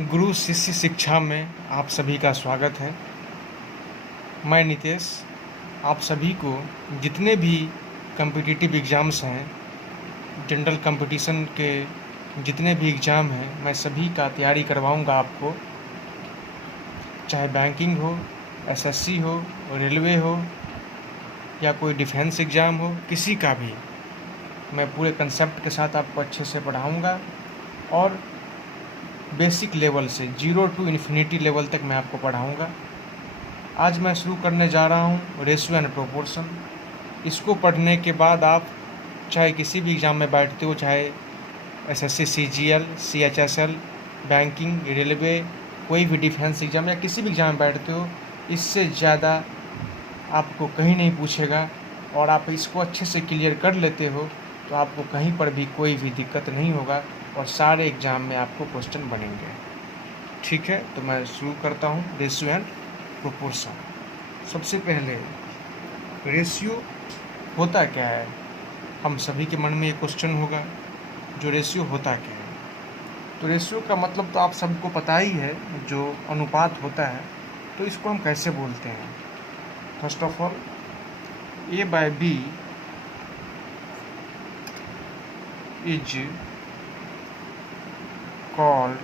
गुरु शिष्य शिक्षा में आप सभी का स्वागत है। मैं नितेश आप सभी को जितने भी कम्पिटिटिव एग्ज़ाम्स हैं, जनरल कंपटीशन के जितने भी एग्ज़ाम हैं, मैं सभी का तैयारी करवाऊंगा आपको। चाहे बैंकिंग हो, एसएससी हो, रेलवे हो या कोई डिफेंस एग्ज़ाम हो, किसी का भी मैं पूरे कंसेप्ट के साथ आपको अच्छे से पढ़ाऊँगा और बेसिक लेवल से 0 टू इन्फिनिटी लेवल तक मैं आपको पढ़ाऊँगा। आज मैं शुरू करने जा रहा हूँ रेशियो एंड प्रोपोर्शन। इसको पढ़ने के बाद आप चाहे किसी भी एग्ज़ाम में बैठते हो, चाहे SSC CGL, CHSL, banking, railway, कोई भी डिफेंस एग्ज़ाम या किसी भी एग्ज़ाम में बैठते हो, इससे ज़्यादा आपको कहीं नहीं पूछेगा और आप इसको अच्छे से क्लियर कर लेते हो तो आपको कहीं पर भी कोई भी दिक्कत नहीं होगा और सारे एग्ज़ाम में आपको क्वेश्चन बनेंगे। ठीक है, तो मैं शुरू करता हूँ रेशियो एंड प्रोपोर्शन। सबसे पहले रेशियो होता क्या है, हम सभी के मन में ये क्वेश्चन होगा, जो रेशियो होता क्या है। तो रेशियो का मतलब तो आप सबको पता ही है, जो अनुपात होता है। तो इसको हम कैसे बोलते हैं? First of all, A/B is called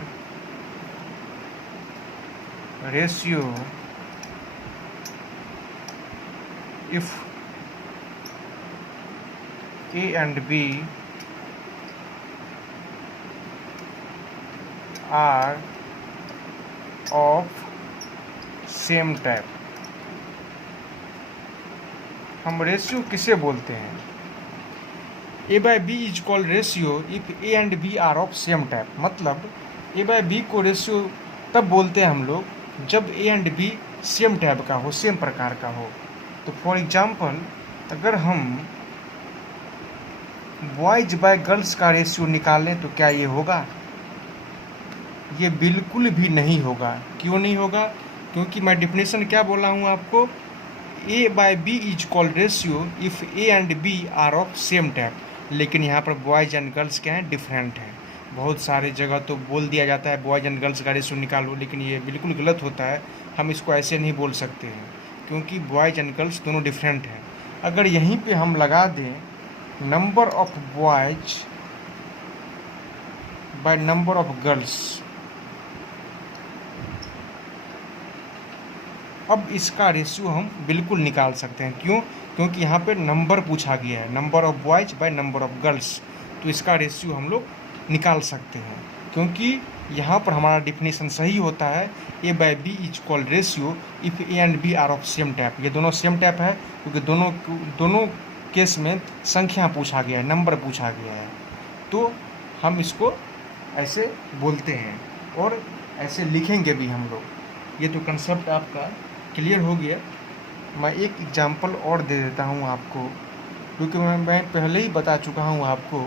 ratio if A and B are of same type। हम रेशियो किसे बोलते हैं? A/B is called ratio if A and B are of same type. मतलब A/B को रेशियो तब बोलते हैं हम लोग जब A and B same type का हो, सेम प्रकार का हो। तो फॉर एग्जांपल, अगर हम बॉयज बाय गर्ल्स का रेशियो निकालें तो क्या ये होगा? ये बिल्कुल भी नहीं होगा। क्यों नहीं होगा? क्योंकि मैं डिफिनेशन क्या बोला हूँ आपको, A/B is called ratio if A and B are of same type. लेकिन यहाँ पर बॉयज़ एंड गर्ल्स क्या हैं? डिफरेंट हैं। बहुत सारे जगह तो बोल दिया जाता है बॉयज़ एंड गर्ल्स का रेशियो निकालो, लेकिन ये बिल्कुल गलत होता है। हम इसको ऐसे नहीं बोल सकते हैं क्योंकि बॉयज़ एंड गर्ल्स दोनों डिफरेंट हैं। अगर यहीं पे हम लगा दें number of boys bye number of girls, अब इसका रेशियो हम बिल्कुल निकाल सकते हैं। क्यों? क्योंकि यहाँ पे नंबर पूछा गया है, number of boys bye number of girls. तो इसका रेशियो हम लोग निकाल सकते हैं क्योंकि यहाँ पर हमारा डिफिनेशन सही होता है A/B is called ratio if A and B are of same type. ये दोनों सेम टाइप है क्योंकि दोनों केस में संख्या पूछा गया है, नंबर पूछा गया है। तो हम इसको ऐसे बोलते हैं और ऐसे लिखेंगे भी हम लोग। ये तो कंसेप्ट आपका क्लियर हो गया। मैं एक एग्जांपल और दे देता हूँ आपको, क्योंकि मैं पहले ही बता चुका हूँ आपको,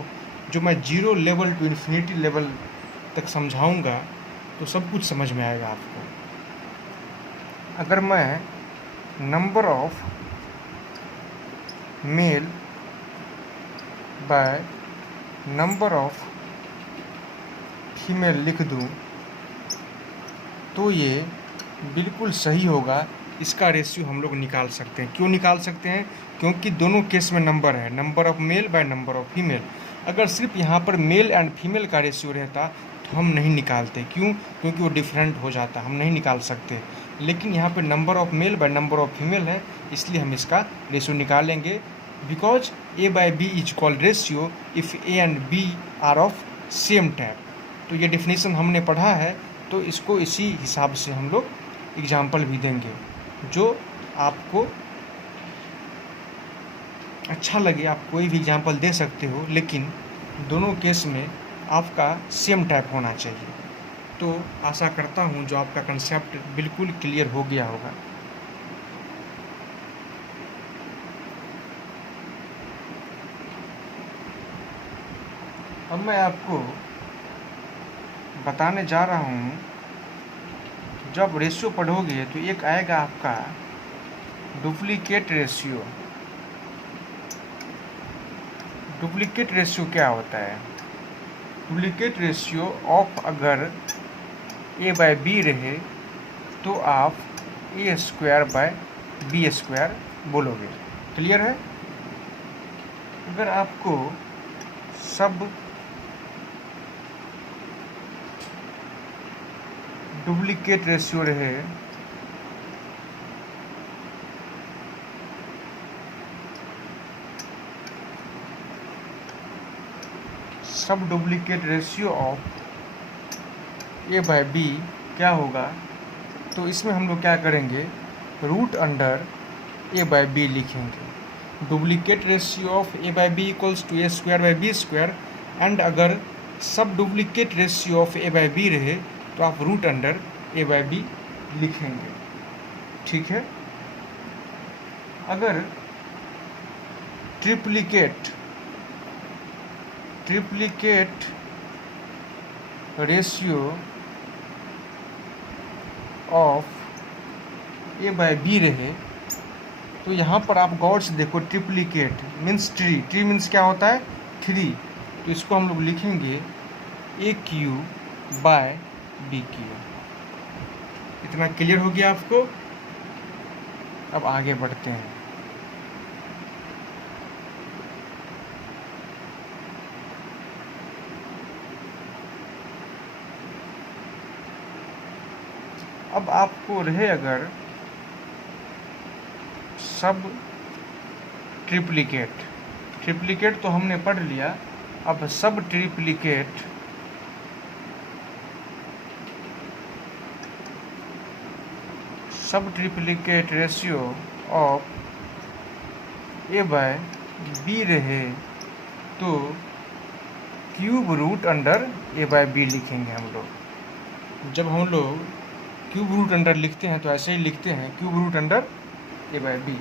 जो मैं 0 लेवल टू इन्फिनिटी लेवल तक समझाऊँगा तो सब कुछ समझ में आएगा आपको। अगर मैं number of male by number of female लिख दूँ तो ये बिल्कुल सही होगा। इसका रेशियो हम लोग निकाल सकते हैं। क्यों निकाल सकते हैं? क्योंकि दोनों केस में नंबर है, number of male by number of female. अगर सिर्फ यहाँ पर मेल एंड फीमेल का रेशियो रहता तो हम नहीं निकालते। क्यों? क्योंकि वो डिफरेंट हो जाता, हम नहीं निकाल सकते। लेकिन यहाँ पर number of male by number of female है, इसलिए हम इसका रेशियो निकालेंगे। Because A/B is called ratio if A and B are of same type. तो ये डिफिनेशन हमने पढ़ा है, तो इसको इसी हिसाब से हम लोग एग्जाम्पल भी देंगे जो आपको अच्छा लगे। आप कोई भी एग्जाम्पल दे सकते हो, लेकिन दोनों केस में आपका सेम टाइप होना चाहिए। तो आशा करता हूँ जो आपका कंसेप्ट बिल्कुल क्लियर हो गया होगा। अब मैं आपको बताने जा रहा हूँ, जब रेशियो पढ़ोगे तो एक आएगा आपका डुप्लीकेट रेशियो। डुप्लीकेट रेशियो क्या होता है? डुप्लीकेट रेशियो ऑफ अगर ए बाय बी रहे तो आप A square by B square बोलोगे। क्लियर है? अगर आपको सब डुप्लीकेट रेशियो रहे sub duplicate ratio of A by B क्या होगा, तो इसमें हम लोग क्या करेंगे, root under A by B लिखेंगे। Duplicate ratio of A by B equals to A square by B square, and अगर sub duplicate ratio of A by B रहे तो आप root under A by B लिखेंगे। ठीक है? अगर triplicate ratio of A by B रहे तो यहाँ पर आप गौर से देखो, ट्रिप्लिकेट मीन्स ट्री मीन्स क्या होता है, 3, तो इसको हम लोग लिखेंगे ए क्यू बाय बी क्यू। इतना क्लियर हो गया आपको? अब आगे बढ़ते हैं। अब आपको रहे अगर सब ट्रिप्लिकेट तो हमने पढ़ लिया, अब sub triplicate ratio of A by B रहे तो cube root under A by B लिखेंगे हम लोग। जब हम लोग क्यूब रूट अंडर लिखते हैं तो ऐसे ही लिखते हैं, cube root under A by B.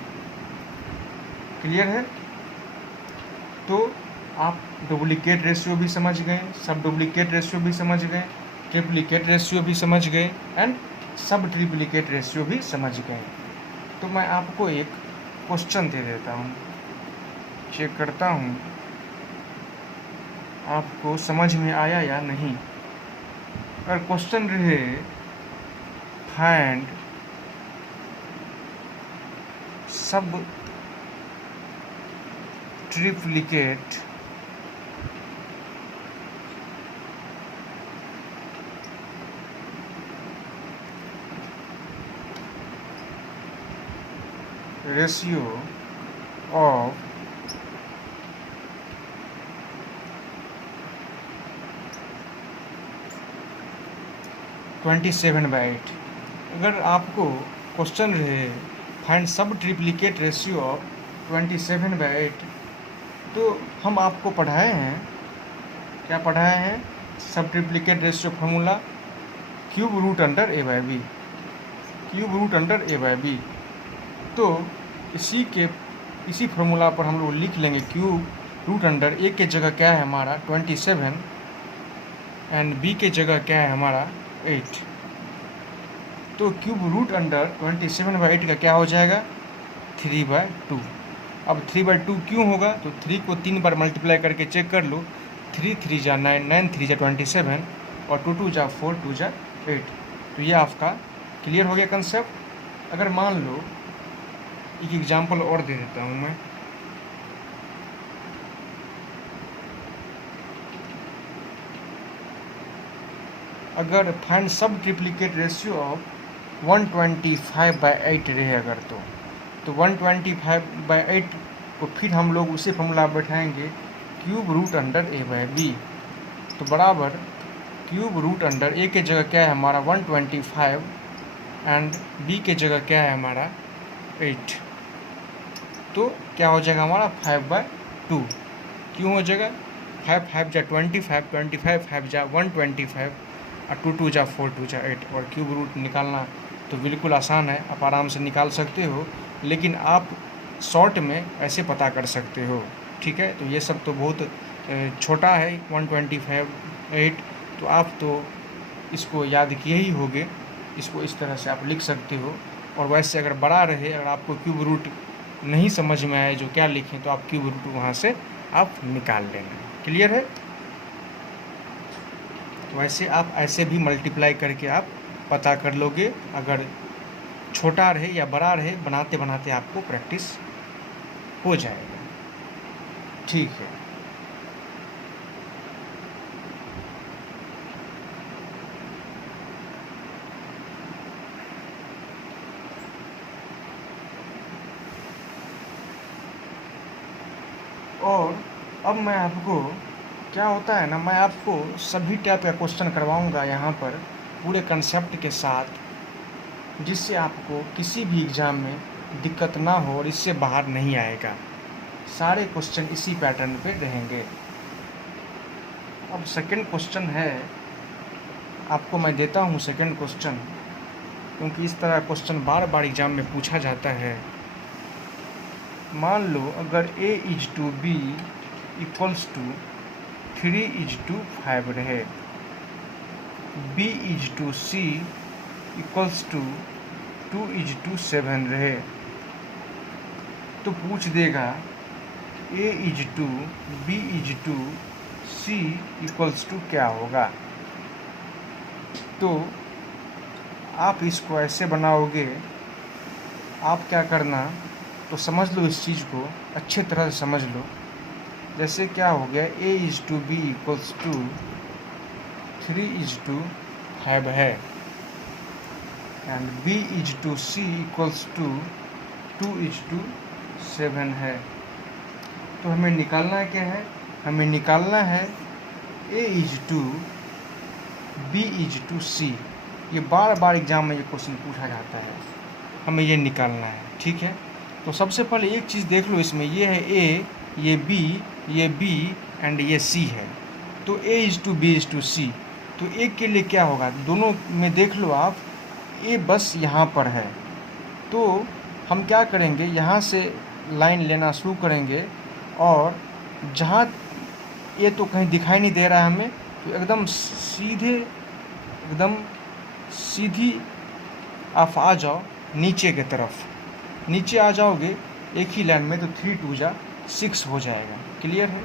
Clear है? तो आप डुप्लीकेट रेशियो भी समझ गए, सब डुप्लीकेट रेशियो भी समझ गए, ट्रिप्लिकेट रेशियो भी समझ गए, एंड सब ट्रिप्लिकेट रेशियो भी समझ गए। तो मैं आपको एक क्वेश्चन दे देता हूँ, चेक करता हूँ आपको समझ में आया या नहीं। अगर क्वेश्चन रहे फाइंड सब ट्रिप्लिकेट रेशियो ऑफ (27/8). अगर आपको क्वेश्चन रहे फाइंड सब ट्रिप्लिकेट रेशियो ऑफ 27/8, तो हम आपको पढ़ाए हैं, क्या पढ़ाए हैं, सब triplicate ratio formula cube root under A by B, cube root under A by B. तो इसी फार्मूला पर हम लोग लिख लेंगे क्यूब रूट अंडर ए के जगह क्या है हमारा 27 एंड बी के जगह क्या है हमारा 8। तो क्यूब रूट अंडर 27/8 का क्या हो जाएगा 3/2। अब 3/2 क्यों होगा, तो 3 को 3 बार मल्टीप्लाई करके चेक कर लो, 3 3 जा 9, 9 3 जा 27 और 2 2 जा 4, 2 जा 8। तो ये आपका क्लियर हो गया कंसेप्ट। अगर मान लो एक एग्जांपल और दे देता हूँ मैं, अगर फाइंड सब ट्रिप्लिकेट रेशियो ऑफ 125/8 रहे अगर तो 125/8 को फिर हम लोग उसी formula बैठाएंगे cube root under A by B. तो बराबर क्यूब रूट अंडर ए के जगह क्या है हमारा 125 एंड बी के जगह क्या है हमारा 8। तो क्या हो जाएगा हमारा 5/2। क्यों हो जाएगा, 5 5 जा 25, 25 5 जा 125 और 2 2 जा 4, 2 जा 8। और क्यूब रूट निकालना तो बिल्कुल आसान है, आप आराम से निकाल सकते हो, लेकिन आप शॉर्ट में ऐसे पता कर सकते हो। ठीक है? तो ये सब तो बहुत छोटा है 125/8, तो आप तो इसको याद किए ही होंगे, इसको इस तरह से आप लिख सकते हो। और वैसे अगर बड़ा रहे, अगर आपको क्यूब रूट नहीं समझ में आए जो क्या लिखें, तो आप क्यूब रूट वहाँ से आप निकाल लेना। क्लियर है? तो ऐसे आप ऐसे भी मल्टीप्लाई करके आप पता कर लोगे। अगर छोटा रहे या बड़ा रहे, बनाते बनाते आपको प्रैक्टिस हो जाएगा। ठीक है। और अब मैं आपको क्या होता है ना, मैं आपको सभी टाइप का क्वेश्चन करवाऊंगा यहाँ पर पूरे कंसेप्ट के साथ, जिससे आपको किसी भी एग्ज़ाम में दिक्कत ना हो और इससे बाहर नहीं आएगा। सारे क्वेश्चन इसी पैटर्न पे रहेंगे। अब सेकंड क्वेश्चन है, आपको मैं देता हूँ सेकंड क्वेश्चन, क्योंकि इस तरह क्वेश्चन बार बार एग्ज़ाम में पूछा जाता है। मान लो अगर a is to b equals to 3 is to 5 रहे, b is to c equals to 2 is to 7 रहे, तो पूछ देगा a is to b is to c equals to क्या होगा। तो आप इसको ऐसे बनाओगे, आप क्या करना तो समझ लो, इस चीज़ को अच्छे तरह से समझ लो। जैसे क्या हो गया, a is to B equals to 3 is to 5 है, and b is to c equals to 2 is to 7 है। तो हमें निकालना क्या है, हमें निकालना है a is to b is to c। ये बार बार एग्जाम में ये क्वेश्चन पूछा जाता है, हमें ये निकालना है। ठीक है, तो सबसे पहले एक चीज़ देख लो, इसमें ये है a, ये b, ये b एंड ये c है। तो a is to b is to c, तो a के लिए क्या होगा, दोनों में देख लो आप, a बस यहाँ पर है। तो हम क्या करेंगे, यहाँ से लाइन लेना शुरू करेंगे, और जहाँ a तो कहीं दिखाई नहीं दे रहा है हमें, तो एकदम सीधी आप आ जाओ नीचे के तरफ। नीचे आ जाओगे एक ही लाइन में, तो 3 2 जा 6 हो जाएगा। क्लियर है।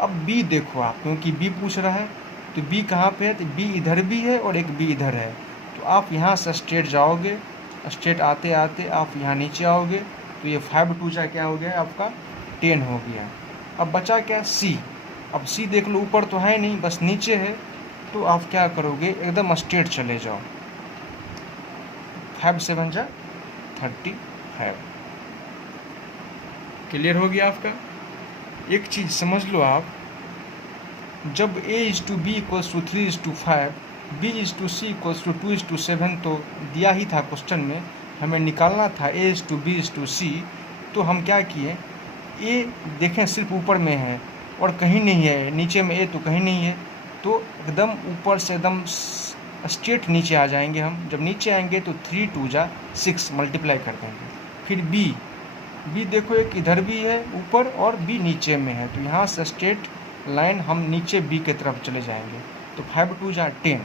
अब b देखो आप, क्योंकि b पूछ रहा है, तो b कहाँ पे है, तो b इधर भी है और एक b इधर है। तो आप यहाँ से स्ट्रेट जाओगे, स्ट्रेट आते आते आप यहाँ नीचे आओगे, तो ये 5 2 जा क्या हो गया आपका 10 हो गया। अब बचा क्या, c। अब c देख लो, ऊपर तो है नहीं, बस नीचे है, तो आप क्या करोगे, एकदम स्ट्रेट चले जाओ। 5 7 जा 35। क्लियर हो गया आपका। एक चीज़ समझ लो आप, जब a is to B equals to 3 is to 5, b is to c equals to 2 is to 7, तो दिया ही था क्वेश्चन में, हमें निकालना था a is to B is to c। तो हम क्या किए, a देखें सिर्फ ऊपर में है और कहीं नहीं है, नीचे में a तो कहीं नहीं है, तो एकदम ऊपर से एकदम स्ट्रेट नीचे आ जाएंगे हम। जब नीचे आएंगे तो 3 2 जा 6 मल्टीप्लाई कर देंगे। फिर b देखो, एक इधर भी है ऊपर और b नीचे में है, तो यहाँ से स्ट्रेट लाइन हम नीचे b के तरफ चले जाएंगे, तो 5 2 जा 10।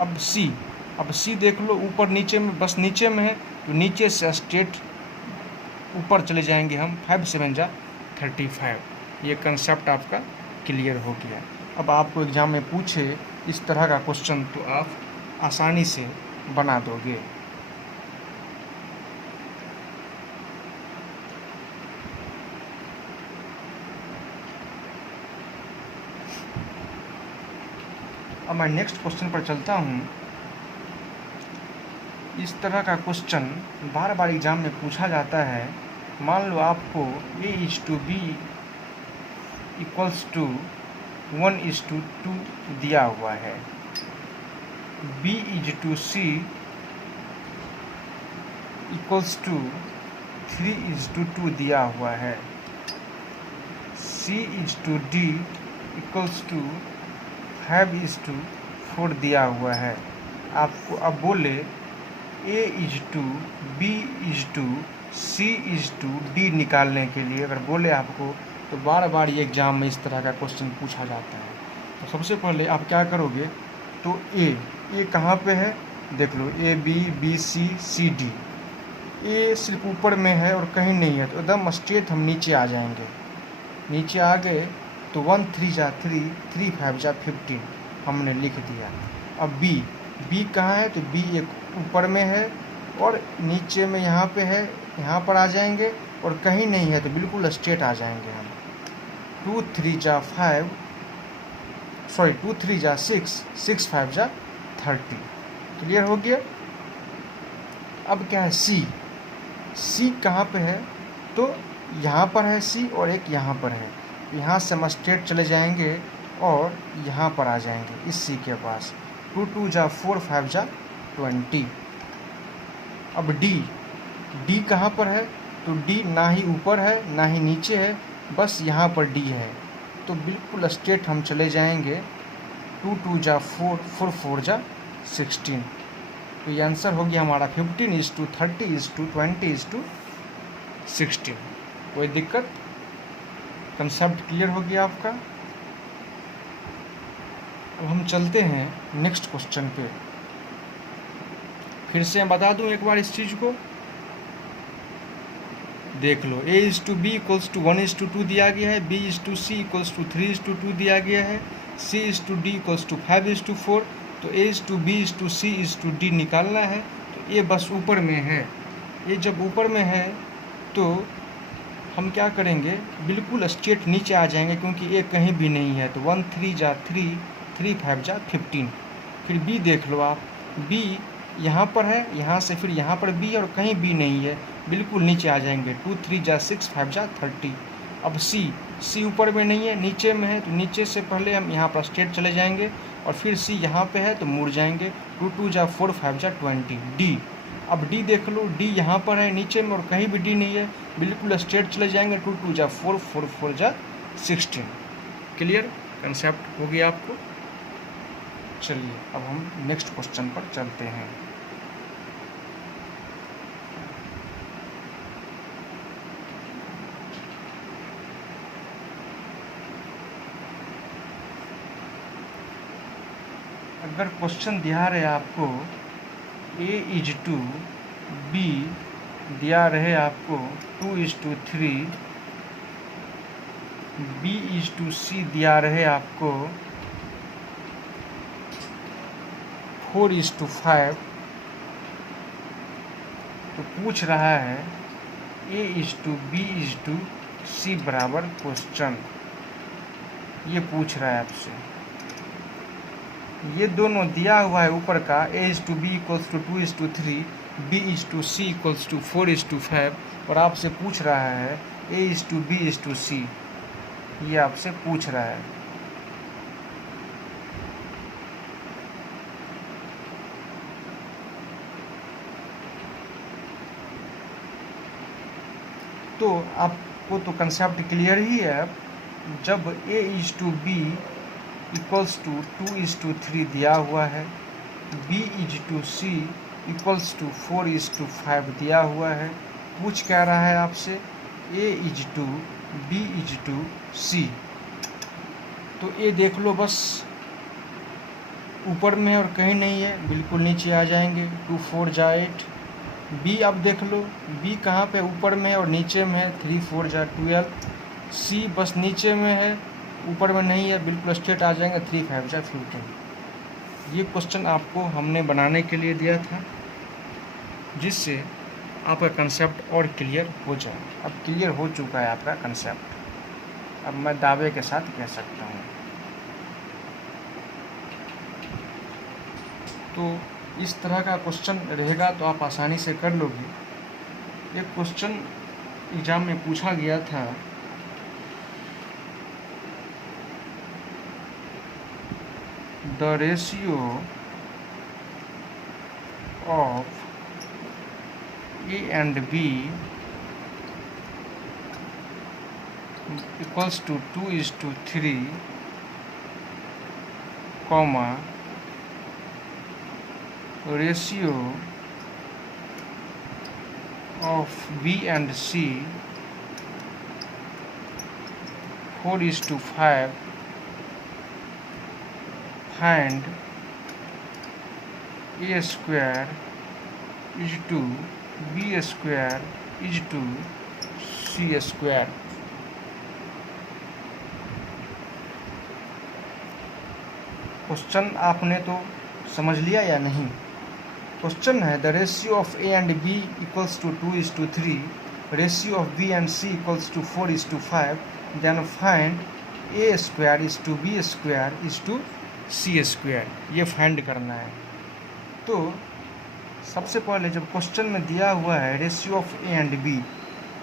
अब c देख लो, ऊपर नीचे में, बस नीचे में है, तो नीचे से स्ट्रेट ऊपर चले जाएंगे हम, 5 7 जा 35। ये कंसेप्ट आपका क्लियर हो गया। अब आपको एग्ज़ाम में पूछे इस तरह का क्वेश्चन, तो आप आसानी से बना दोगे। अब मैं नेक्स्ट क्वेश्चन पर चलता हूँ। इस तरह का क्वेश्चन बार बार एग्जाम में पूछा जाता है। मान लो आपको a is to B equals to 1 is to 2 दिया हुआ है, b is to c equals to 3 is to 2 दिया हुआ है, c is to d equals to 5 is to 4 दिया हुआ है। आपको अब बोले a is to b is to c is to d निकालने के लिए, अगर बोले आपको, तो बार बार ये एग्ज़ाम में इस तरह का क्वेश्चन पूछा जाता है। तो सबसे पहले आप क्या करोगे, तो a कहाँ पे है, देख लो, a b b c c d। a सिर्फ ऊपर में है और कहीं नहीं है, तो एकदम स्ट्रेट हम नीचे आ जाएंगे। नीचे आ गए तो 1 3 जा 3 3 5 जा 15, हमने लिख दिया। अब बी कहाँ है, तो बी एक ऊपर में है और नीचे में यहाँ पे है, यहाँ पर आ जाएंगे, और कहीं नहीं है तो बिल्कुल स्ट्रेट आ जाएंगे हम। 2 3 जा 5, सॉरी 2 3 जा 6, 6 5 जा 30। क्लियर हो गया। अब क्या है, सी कहाँ पे है, तो यहाँ पर है सी और एक यहाँ पर है। यहाँ से हम स्ट्रेट चले जाएंगे और यहाँ पर आ जाएंगे इस सी के पास। 2 2 जा 4, 5 जा 20। अब डी कहाँ पर है, तो डी ना ही ऊपर है ना ही नीचे है, बस यहाँ पर डी है, तो बिल्कुल स्ट्रेट हम चले जाएंगे। 2 2 जा 4, 4 4 जा 16। तो ये आंसर हो गया हमारा 15:30:20:16। कोई दिक्कत, कंसेप्ट क्लियर हो गया आपका। अब हम चलते हैं नेक्स्ट क्वेश्चन पे। फिर से मैं बता दूं एक बार इस चीज़ को, देख लो। A:B = 1:2 दिया गया है, B:C = 3:2 दिया गया है, C:D = 5:4। तो A:B:C:D निकालना है। तो ये बस ऊपर में है, ये जब ऊपर में है तो हम क्या करेंगे, बिल्कुल स्ट्रेट नीचे आ जाएंगे, क्योंकि ये कहीं भी नहीं है। तो 1 3 जा 3, 3 5 जा 15। फिर बी देख लो आप, बी यहाँ पर है, यहाँ से फिर यहाँ पर बी और कहीं बी नहीं है, बिल्कुल नीचे आ जाएंगे। 2 3 जा 6, 5 जा 30। अब सी ऊपर में नहीं है, नीचे में है, तो नीचे से पहले हम यहाँ पर स्ट्रेट चले जाएंगे और फिर सी यहाँ पे है तो मुड़ जाएंगे। 2 2 जा 4, 5 जा 20। डी, अब डी देख लो, डी यहाँ पर है नीचे में और कहीं भी डी नहीं है, बिल्कुल स्ट्रेट चले जाएंगे। 2 2 जा 4, 4 4 जा 16। क्लियर, कंसेप्ट हो गया आपको। चलिए अब हम नेक्स्ट क्वेश्चन पर चलते हैं। अगर क्वेश्चन दिया रहे आपको A:2, B दिया रहे आपको 2:3, B:C दिया रहे आपको 4:5, तो पूछ रहा है A:B:C बराबर क्वेश्चन, ये पूछ रहा है आपसे। ये दोनों दिया हुआ है ऊपर का, A:B = 2:3, B:C = 4:5, और आपसे पूछ रहा है A:B:C, ये आपसे पूछ रहा है। तो आपको तो कंसेप्ट क्लियर ही है। जब A:B = 2:3 दिया हुआ है, B:C = 4:5 दिया हुआ है, पूछ क्या रहा है आपसे, A:2, B:2, C। तो ये देख लो बस ऊपर में और कहीं नहीं है, बिल्कुल नीचे आ जाएंगे। 2 4 जा 8। B अब देख लो, B कहाँ पे, ऊपर में और नीचे में है। 3 4 जा 12। C बस नीचे में है, ऊपर में नहीं है, बिल्कुल स्ट्रेट आ जाएंगे। 3 5 जा 15। ये क्वेश्चन आपको हमने बनाने के लिए दिया था, जिससे आपका कंसेप्ट और क्लियर हो जाए। अब क्लियर हो चुका है आपका कंसेप्ट, अब मैं दावे के साथ कह सकता हूँ। तो इस तरह का क्वेश्चन रहेगा तो आप आसानी से कर लोगे। एक क्वेश्चन एग्जाम में पूछा गया था, the ratio of A and B equals to 2:3, comma, ratio of B and C 4:5, find A square is to B square is to C square। Question आपने तो समझ लिया या नहीं? क्वेश्चन है the ratio of A and B equals to 2:3, ratio of B and C equals to 4:5, then find A square is to B square is to C square. ये find करना है। तो सबसे पहले जब क्वेश्चन में दिया हुआ है ratio of A and B,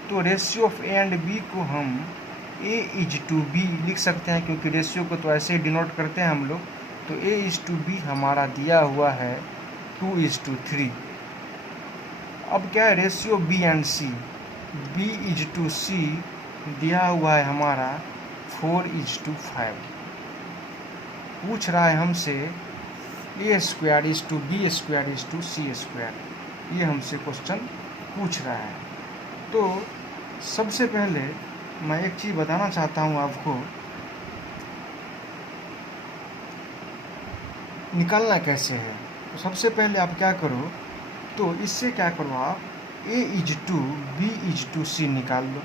तो ratio of A and B को हम ए इज टू बी लिख सकते हैं, क्योंकि रेशियो को तो ऐसे ही डिनोट करते हैं हम लोग। तो ए इज टू बी हमारा दिया हुआ है 2:3। अब क्या है ratio B and C, B is to C दिया हुआ है हमारा 4:5। पूछ रहा है हमसे A square is to B square is to C square, ये हमसे क्वेश्चन पूछ रहा है। तो सबसे पहले मैं एक चीज़ बताना चाहता हूँ आपको, निकालना कैसे है। तो सबसे पहले आप क्या करो, तो इससे क्या करो आप A is to B is to C निकाल लो।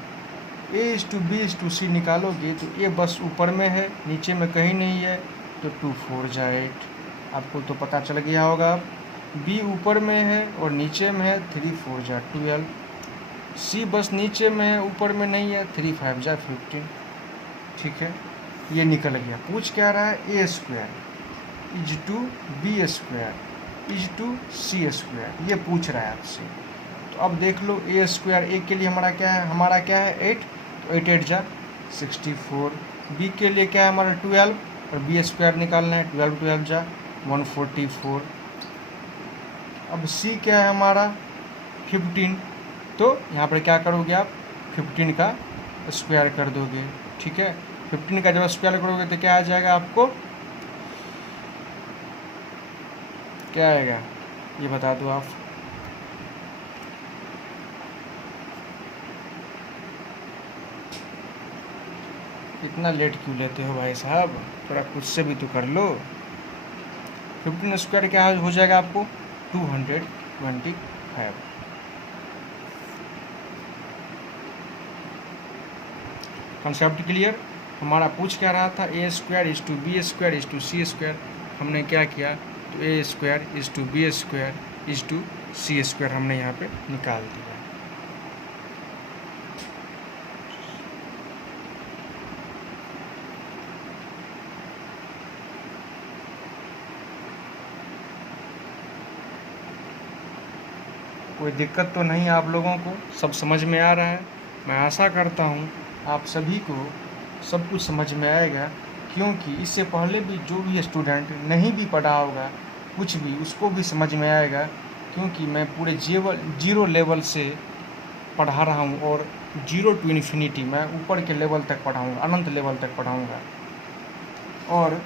A is to B is to C निकालोगे तो ए बस ऊपर में है, नीचे में कहीं नहीं है, तो 2 4 जा 8, आपको तो पता चल गया होगा। बी ऊपर में है और नीचे में है, 3 4 जा 12, सी बस नीचे में है ऊपर में नहीं है, 3 5 जा 15। ठीक है, ये निकल गया। पूछ क्या रहा है A square is to B square is to C square, ये पूछ रहा है आपसे। तो अब देख लो ए स्क्वायर ए के लिए हमारा क्या है 8, तो 8 8 जा 64। बी के लिए क्या है हमारा 12 और बी स्क्वायर निकालना है, 12 12 जा 144। अब सी क्या है हमारा 15, तो यहाँ पर क्या करोगे आप 15 का स्क्वायर कर दोगे। ठीक है, 15 का जब स्क्वायर करोगे तो क्या आ जाएगा, आपको क्या आएगा ये बता दो आप। इतना लेट क्यों लेते हो भाई साहब, थोड़ा खुद से भी तो कर लो। 15 स्क्वायर क्या हो जाएगा आपको 225। Concept clear? हमारा पूछ क्या रहा था A square is to B square is to C square, हमने क्या किया, तो A square is to B square is to C square हमने यहाँ पे निकाल दिया। कोई दिक्कत तो नहीं आप लोगों को, सब समझ में आ रहा है? मैं आशा करता हूँ आप सभी को सब कुछ समझ में आएगा, क्योंकि इससे पहले भी जो भी स्टूडेंट नहीं भी पढ़ा होगा कुछ भी, उसको भी समझ में आएगा, क्योंकि मैं पूरे जीरो लेवल से पढ़ा रहा हूँ और 0 to इन्फिनिटी मैं ऊपर के लेवल तक पढ़ाऊँगा, अनंत लेवल तक पढ़ाऊँगा। और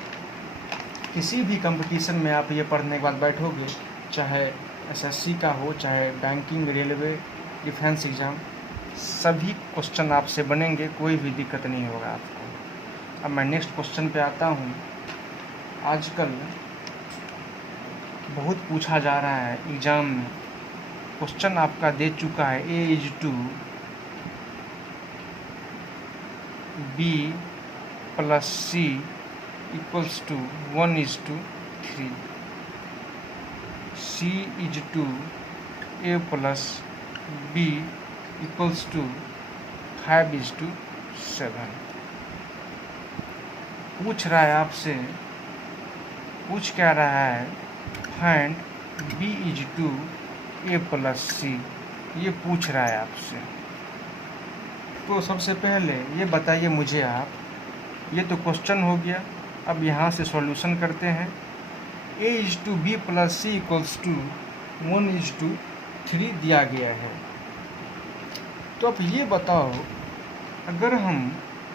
किसी भी कंपटीशन में आप ये पढ़ने के बाद बैठोगे, चाहे एसएससी का हो, चाहे बैंकिंग, रेलवे, डिफेंस एग्ज़ाम, सभी क्वेश्चन आपसे बनेंगे, कोई भी दिक्कत नहीं होगा आपको। अब मैं नेक्स्ट क्वेश्चन पे आता हूँ। आजकल बहुत पूछा जा रहा है एग्ज़ाम में, क्वेश्चन आपका दे चुका है A is to B plus C equals to 1:3, C is to A plus B equals to 5:7। पूछ रहा है आपसे, पूछ क्या रहा है, find B is to A plus C, ये पूछ रहा है आपसे। तो सबसे पहले ये बताइए मुझे आप, ये तो क्वेश्चन हो गया। अब यहाँ से सॉल्यूशन करते हैं। A is to B plus C equals to 1:3 दिया गया है। तो अब ये बताओ, अगर हम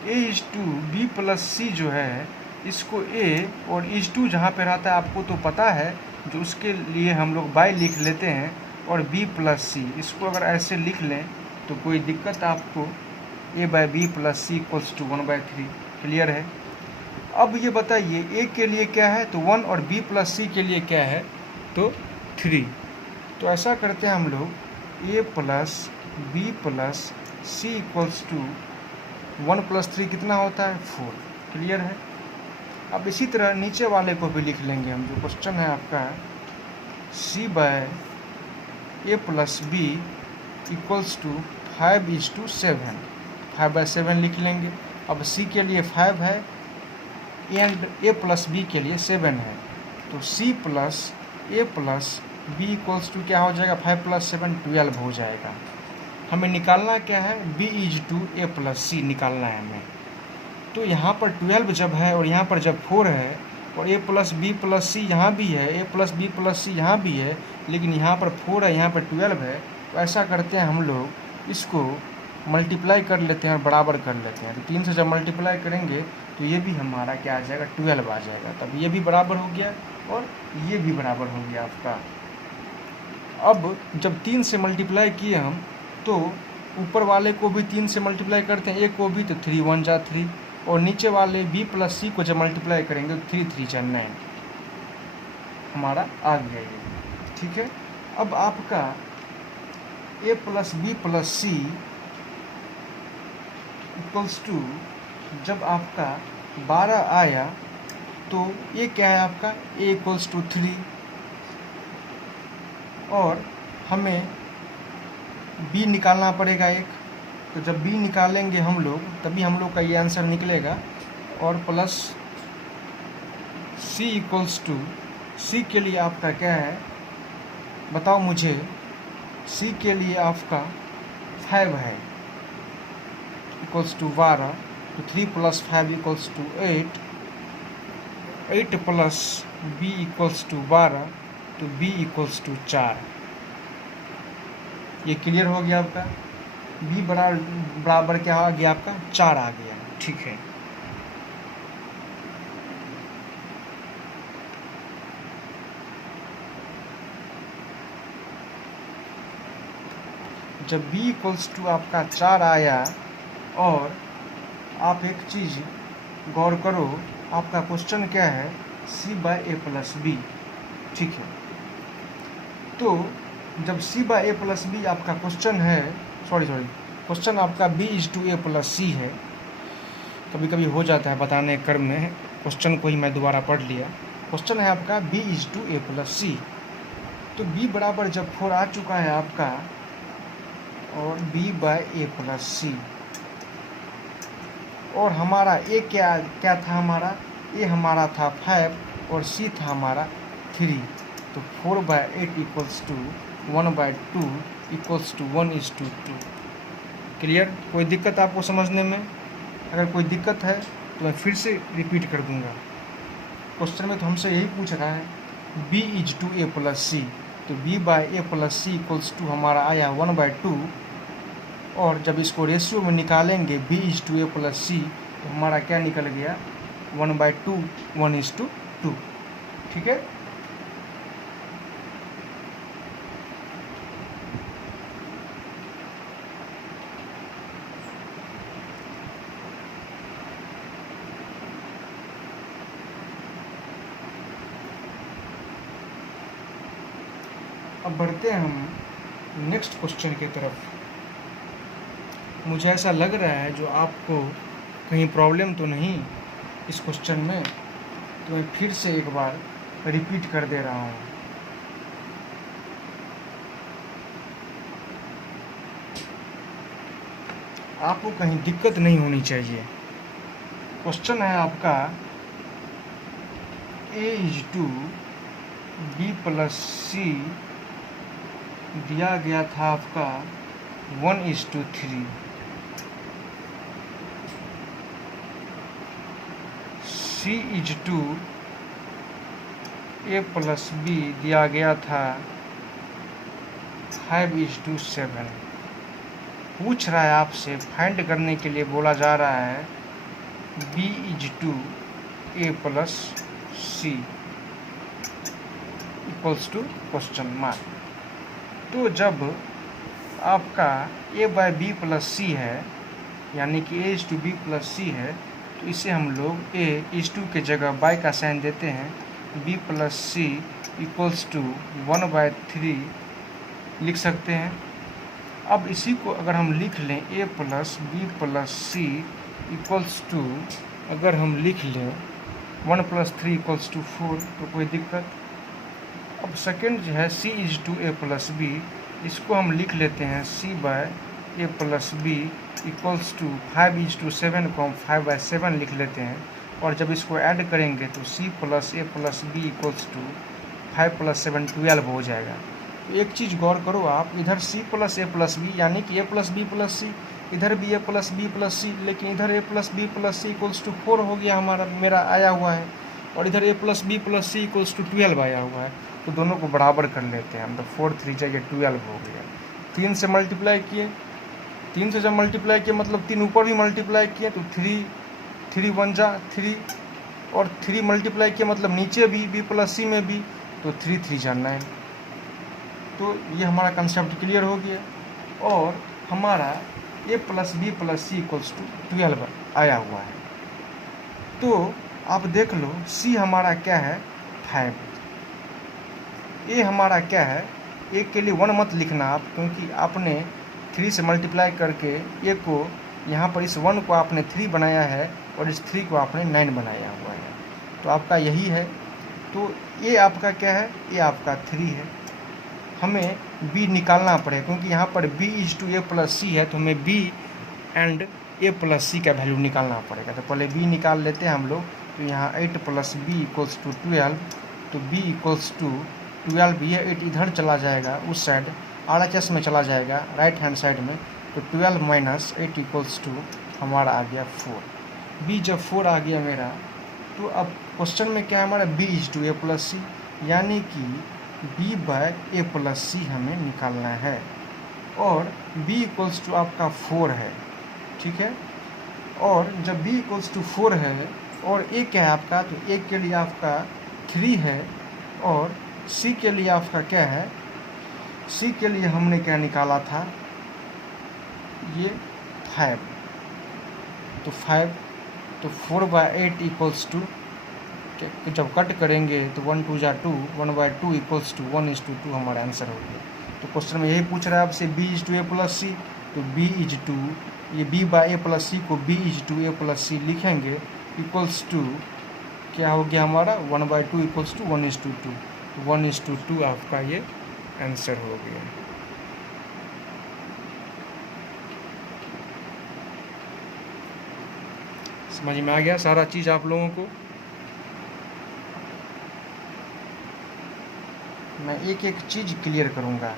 ए इज टू बी प्लस सी जो है, इसको ए और इज टू जहाँ पे रहता है आपको तो पता है, जो उसके लिए हम लोग बाय लिख लेते हैं, और बी प्लस सी इसको अगर ऐसे लिख लें तो कोई दिक्कत आपको, A by B plus C equals to 1/3। Clear है? अब ये बताइए ए के लिए क्या है, तो 1, और बी प्लस सी के लिए क्या है, तो 3। तो ऐसा करते हैं हम लोग, A plus B plus C equals to 1 + 3 कितना होता है 4। क्लियर है? अब इसी तरह नीचे वाले को भी लिख लेंगे हम। जो क्वेश्चन है आपका c/a+b इक्वल्स टू 5:7, 5/7 लिख लेंगे। अब c के लिए 5 है एंड a+b के लिए 7 है, तो c+a+b इक्वल्स टू क्या हो जाएगा, 5 + 7 12 हो जाएगा। हमें निकालना क्या है, b/a+c निकालना है हमें। तो यहाँ पर 12 जब है और यहाँ पर जब 4 है और a+b+c यहाँ भी है, a+b+c यहाँ भी है, लेकिन यहाँ पर 4 है, यहाँ पर 12 है, तो ऐसा करते हैं हम लोग इसको मल्टीप्लाई कर लेते हैं और बराबर कर लेते हैं। तो 3 से जब मल्टीप्लाई करेंगे तो ये भी हमारा क्या आ जाएगा, 12 आ जाएगा। तब ये भी बराबर हो गया और ये भी बराबर हो गया आपका। अब जब 3 से मल्टीप्लाई किए हम तो ऊपर वाले को भी 3 से मल्टीप्लाई करते हैं, एक को भी, तो 3 1 जा 3, और नीचे वाले b+c को जब मल्टीप्लाई करेंगे तो 3 3 जा 9 हमारा आ गया ये। ठीक है, अब आपका a+b+c इक्वल्स टू जब आपका 12 आया तो ये क्या है आपका a इक्वल्स टू 3, और हमें b निकालना पड़ेगा एक। तो जब b निकालेंगे हम लोग तभी हम लोग का ये आंसर निकलेगा। और plus c equals to, c के लिए आपका क्या है बताओ मुझे, c के लिए आपका 5 है इक्वल्स टू 12, तो 3 + 5 equals to 8, 8 + b equals to 12, तो b इक्वल्स टू 4। ये क्लियर हो गया आपका। b बराबर क्या आ गया आपका, 4 आ गया। ठीक है, जब b इक्वल्स टू आपका 4 आया, और आप एक चीज़ गौर करो, आपका क्वेश्चन क्या है, c/a+b। ठीक है, तो जब c/a+b आपका क्वेश्चन है, क्वेश्चन आपका b/a+c है। कभी कभी हो जाता है बताने क्रम में, क्वेश्चन को ही मैं दोबारा पढ़ लिया। क्वेश्चन है आपका b/a+c, तो b बराबर जब 4 आ चुका है आपका, और b/a+c, और हमारा a क्या था हमारा, a हमारा था 5 और c था हमारा 3, तो 4/8 equals to 1/2 equals to 1:2। Clear? कोई दिक्कत आपको समझने में? अगर कोई दिक्कत है तो मैं फिर से रिपीट कर दूंगा। क्वेश्चन में तो हमसे यही पूछ रहा है b/a+c, तो b/a+c इक्वल्स टू हमारा आया 1/2, और जब इसको रेशियो में निकालेंगे b/a+c तो हमारा क्या निकल गया, 1/2 1:2। ठीक है, अब बढ़ते हैं हम नेक्स्ट क्वेश्चन की तरफ। मुझे ऐसा लग रहा है जो आपको कहीं प्रॉब्लम तो नहीं इस क्वेश्चन में, तो मैं फिर से एक बार रिपीट कर दे रहा हूँ। आपको कहीं दिक्कत नहीं होनी चाहिए। क्वेश्चन है आपका a/b+c दिया गया था आपका 1:3, c/a+b दिया गया था 5:7। पूछ रहा है आपसे, फाइंड करने के लिए बोला जा रहा है b/a+c equals to question mark. तो जब आपका a/b+c है, यानी कि a/b+c है, तो इसे हम लोग a/2 के जगह बाय का साइन देते हैं, b+c इक्वल्स टू 1/3 लिख सकते हैं। अब इसी को अगर हम लिख लें a+b+c इक्वल्स टू, अगर हम लिख लें 1 + 3 = 4, तो कोई दिक्कत। अब सेकेंड जो है c is to a + b, इसको हम लिख लेते हैं c/a + b equals to 5 is to 7 को हम 5/7 लिख लेते हैं। और जब इसको ऐड करेंगे तो c + a + b equals to 5 + 7 12 हो जाएगा। एक चीज़ गौर करो आप, इधर c + a + b यानी कि a + b + c, इधर भी a + b + c, लेकिन इधर a + b + c equals to 4 हो गया हमारा, मेरा आया हुआ है, और इधर a + b + c equals to 12 आया हुआ है। तो दोनों को बराबर कर लेते हैं हम, तो 4 3 जगह 12 हो गया। 3 से मल्टीप्लाई किए, 3 से जब मल्टीप्लाई किए मतलब 3 ऊपर भी मल्टीप्लाई किए तो 3 1 जा 3, और 3 मल्टीप्लाई किए मतलब नीचे भी b + c में भी, तो 3 3 जा 9। तो ये हमारा कंसेप्ट क्लियर हो गया, और हमारा a + b + c equals to 12 आया हुआ है। तो आप देख लो c हमारा क्या है 5, a हमारा क्या है, a के लिए 1 मत लिखना आप, क्योंकि आपने 3 से मल्टीप्लाई करके a को यहाँ पर इस 1 को आपने 3 बनाया है और इस 3 को आपने 9 बनाया हुआ है, तो आपका यही है। तो a आपका क्या है, a आपका 3 है। हमें b निकालना पड़ेगा, क्योंकि यहाँ पर b is to a + c है, तो हमें b एंड a + c का वैल्यू निकालना पड़ेगा। तो पहले b निकाल लेते हैं हम लोग। तो यहाँ 8 + b इक्वल्स टू 12, तो b इक्वल्स टू 12, ये 8 इधर चला जाएगा उस साइड, RHS में चला जाएगा राइट हैंड साइड में, तो 12 - 8 इक्वल्स टू हमारा आ गया 4। b जब 4 आ गया मेरा, तो अब क्वेश्चन में क्या है हमारा, b is to a + c, यानी कि b/a + c हमें निकालना है, और b इक्वल्स टू आपका 4 है, ठीक है। और जब b इक्वल्स टू 4 है और a क्या है आपका, तो a के लिए आपका 3 है, और c के लिए आपका क्या है, c के लिए हमने क्या निकाला था, ये 5, तो 5, तो 4/8 इक्वल्स टू, जब कट करेंगे तो 1 2 जा 2, 1/2 इक्वल्स टू 1:2 हमारा आंसर हो गया। तो क्वेश्चन में यही पूछ रहा है आपसे b is to a + c, तो b इज टू, ये b/a + c को b is to a + c लिखेंगे, इक्वल्स टू क्या हो गया हमारा 1/2 इक्वल्स टू 1:2, 1:2 आपका ये आंसर हो गया। समझ में आ गया सारा चीज़ आप लोगों को। मैं एक एक चीज़ क्लियर करूँगा,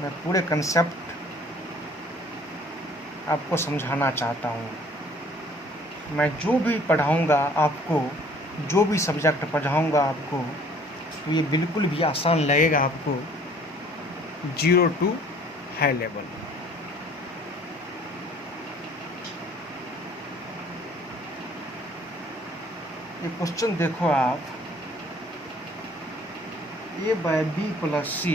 मैं पूरे कंसेप्ट आपको समझाना चाहता हूँ। मैं जो भी पढ़ाऊँगा आपको, जो भी सब्जेक्ट पढ़ाऊँगा आपको, तो ये बिल्कुल भी आसान लगेगा आपको 0 to हाई लेवल। ये क्वेश्चन देखो आप, a/b + c,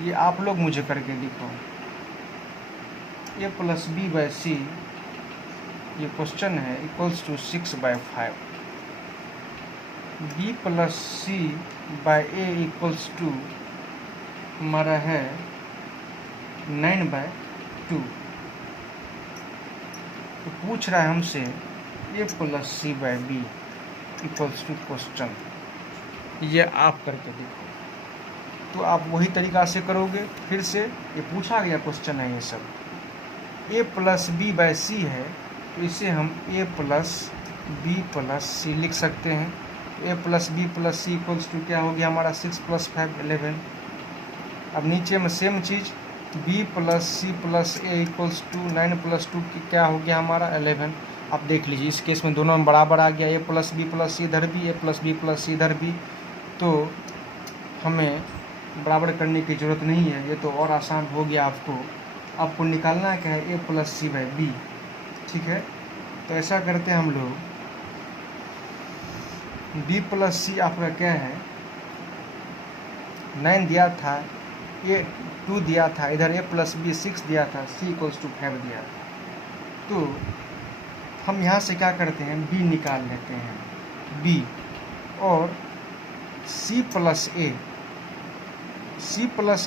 ये आप लोग मुझे करके दिखो, a + b/c, ये क्वेश्चन है, equals to 6/5, b + c/a equals to हमारा है 9/2। तो पूछ रहा है हमसे a + c/b equals to question, ये आप करके देखो। तो आप वही तरीका से करोगे, फिर से ये पूछा गया क्वेश्चन है ये सब। a + b/c है, तो इसे हम a + b + c लिख सकते हैं। a + b + c equals to क्या हो गया हमारा 6 + 5 11। अब नीचे में सेम चीज़ b + c + a equals to 9 + 2 की क्या हो गया हमारा 11। आप देख लीजिए इस केस में दोनों में बराबर आ गया, a + b + c इधर भी, a + b + c इधर भी, तो हमें बराबर करने की ज़रूरत नहीं है, ये तो और आसान हो गया। आपको निकालना क्या है, a + c/b, ठीक है। तो ऐसा करते हैं हम लोग, b + c आपका क्या है 9 दिया था, a 2 दिया था, इधर a + b 6 दिया था, c इक्वल्स टू 5 दिया था। तो हम यहाँ से क्या करते हैं, b निकाल लेते हैं, b, और c +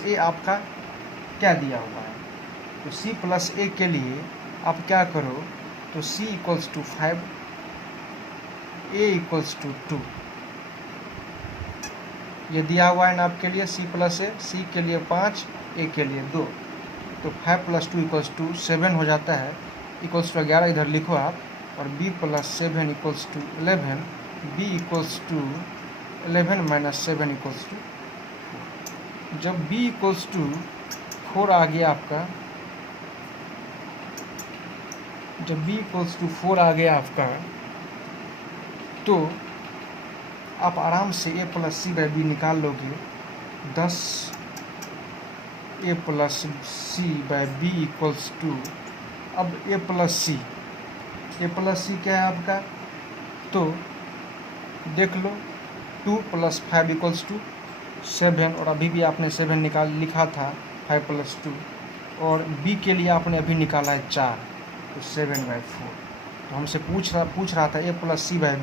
a आपका क्या दिया हुआ है, तो c + a के लिए आप क्या करो, तो c equals to 5, a equals to 2। ये दिया हुआ है ना आपके लिए c प्लस ए, c के लिए 5, a के लिए 2, तो 5 प्लस 2 इक्वल्स टू 7 हो जाता है, इक्वल्स टू 11 इधर लिखो आप, और b plus 7 equals to 11, b equals to 11 minus 7 equals to 4। जब b इक्वल्स टू 4 आ गया आपका, जब b इक्वल्स टू 4 आ गया आपका, तो आप आराम से a plus C by B निकाल लोगे। 10 a plus C by B equals to, अब a प्लस सी क्या है आपका, तो देख लो 2 प्लस 5 इक्वल्स टू 7, और अभी भी आपने 7 लिखा था 5 प्लस 2, और b के लिए आपने अभी निकाला है 4, तो 7/4। तो हमसे पूछ रहा था a plus C by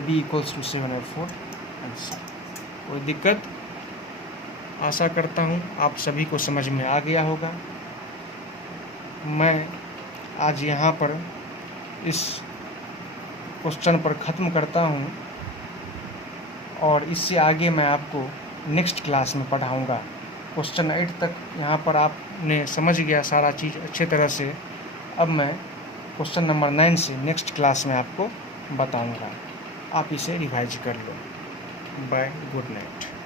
B equals to 7/4 answer. कोई दिक्कत? आशा करता हूँ आप सभी को समझ में आ गया होगा। मैं आज यहाँ पर इस क्वेश्चन पर ख़त्म करता हूँ, और इससे आगे मैं आपको नेक्स्ट क्लास में पढ़ाऊँगा। क्वेश्चन 8 तक यहाँ पर आपने समझ गया सारा चीज़ अच्छे तरह से। अब मैं क्वेश्चन नंबर 9 से नेक्स्ट क्लास में आपको बताऊँगा। आप इसे रिवाइज कर लो। Bye, good night.